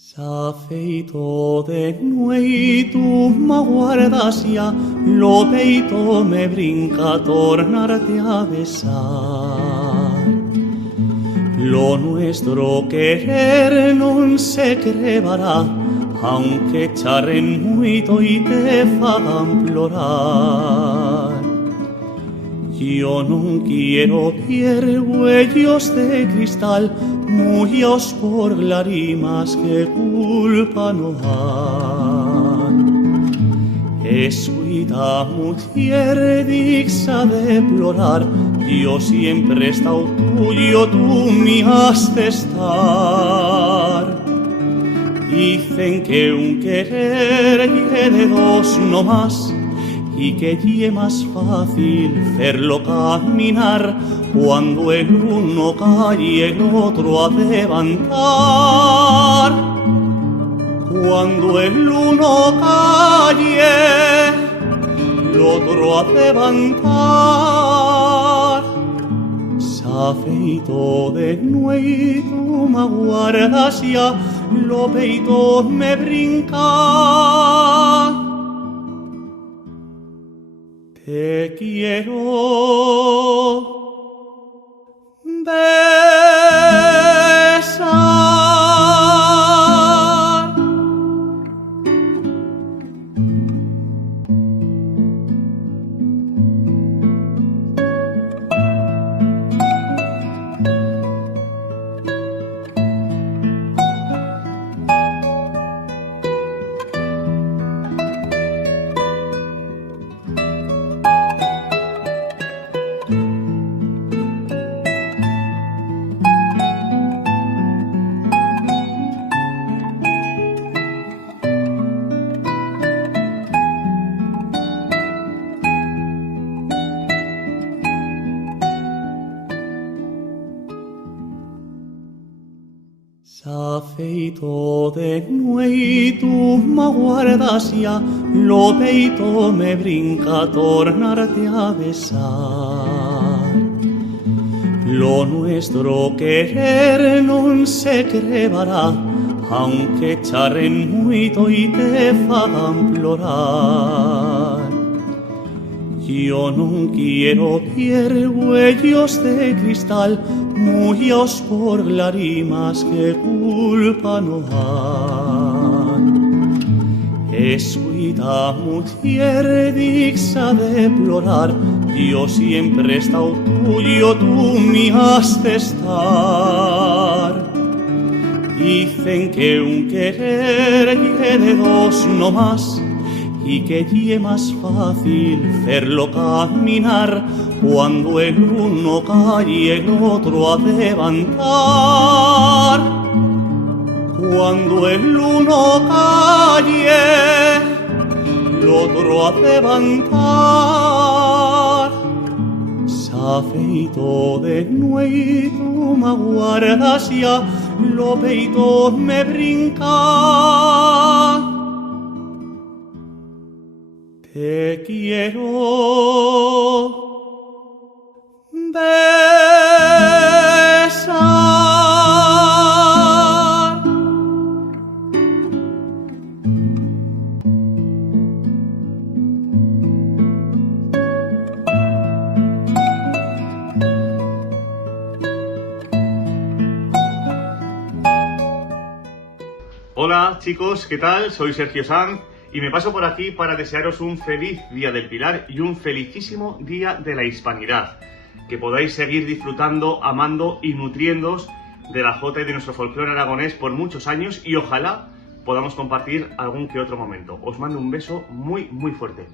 S'ha feito de nuit y tú me guardas ya, lo peito me brinca a tornarte a besar. Lo nuestro querer non se crebará, aunque charren muito y te fagan plorar. Yo no quiero huellos de cristal, muyos por lágrimas que culpa no han. Escuita, mujer digna de plorar, yo siempre he estado tuyo, tú me has de estar. Dicen que un querer y de dos no más, y que es más fácil hacerlo caminar cuando el uno cae y el otro a levantar. Cuando el uno cae, el otro a levantar. S'ha feito de nuit, tú me guardas ya, lo peito me brinca. Te quiero besar. S'ha feito de nuit, tú me guardas ya, lo peito me brinca a tornarte a besar. Lo nuestro querer non se crebará, aunque charren muito y te fagan plorar. Yo no quiero huellos de cristal, muyos por lágrimas que culpa no han. Escuita, mujer digna de plorar, yo siempre he estado tuyo, tú me has de estar. Dicen que un querer y de dos no más, y que es más fácil hacerlo caminar cuando el uno cae y el otro a levantar. Cuando el uno cae, el otro a levantar. S'ha feito de nuit, tú me guardas ya, lo peito me brinca. Te quiero besar. Hola chicos, ¿qué tal? Soy Sergio Sanz y me paso por aquí para desearos un feliz Día del Pilar y un felicísimo Día de la Hispanidad. Que podáis seguir disfrutando, amando y nutriéndoos de la jota y de nuestro folclore aragonés por muchos años y ojalá podamos compartir algún que otro momento. Os mando un beso muy muy fuerte.